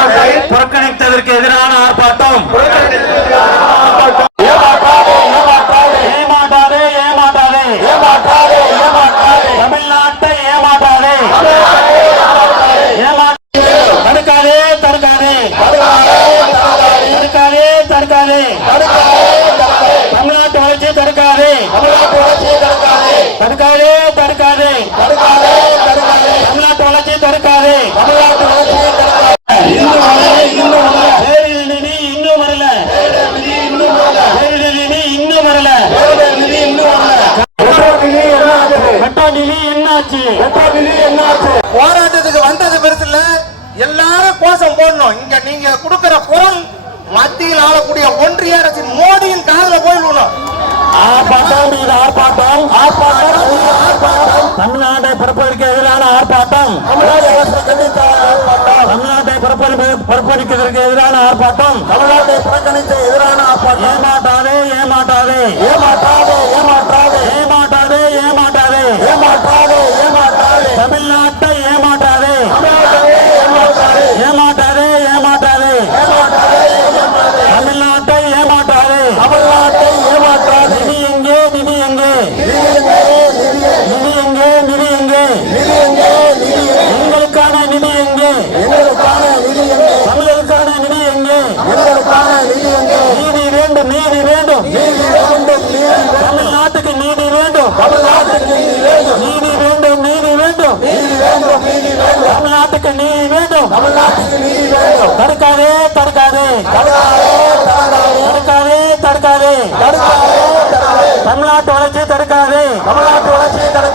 புறக்கணித்ததற்கு எதிரான ஆர்ப்பாட்டம். ஏமாற்றாதே ஏமாற்றாதே. தமிழ்நாட்டை ஏமாற்றாதே. ஏமா- தடுக்காதே தடுக்காதே. தடுக்காதே தடுக்காதே. தமிழ்நாட்டு வளர்ச்சியை தடுக்காதே தடுக்காதே. தடுக்காதே. என்னாச்சு? போராட்டத்துக்கு வந்தது பெருசு இல்ல எல்லாரும் கோஷம் போடணும். இங்க நீங்க கொடுக்கிற குரல் மத்தியில் ஆளக்கூடிய ஒன்றிய அரசின் மோடியின் காதுல போய் ஆர்ப்பாட்டம் இது ஆர்ப்பாட்டம். ஆர்ப்பாட்டம். தமிழ்நாட்டை பிறப்பதற்கு எதிரான ஆர்ப்பாட்டம். தமிழ்நாட்டை பிறப்பதற்கு எதிரான ஆர்ப்பாட்டம். தமிழ்நாட்டை புறக்கணித்த எதிரான ஆர்ப்பாட்டம். ஏமாட்டாதே ஏமாட்டாதே ஏமாற்றாதே. எங்கே எங்களுக்கான நிதி எங்கே நீதி வேண்டும் நீதி வேண்டும். நீதி வேண்டும் நீதி தமிழ்நாட்டுக்கு நீதி வேண்டும். தமிழ்நாட்டுக்கு நீதி வேண்டும். நீதி வேண்டும் நீதி வேண்டும். நீதி வேண்டும் தடுக்காதே தடுக்காதே. தடுக்காதே தமிழ்நாட்டு வளர்ச்சி தடுக்காதே. தமிழ்நாட்டு வளர்ச்சி தடுக்காதே.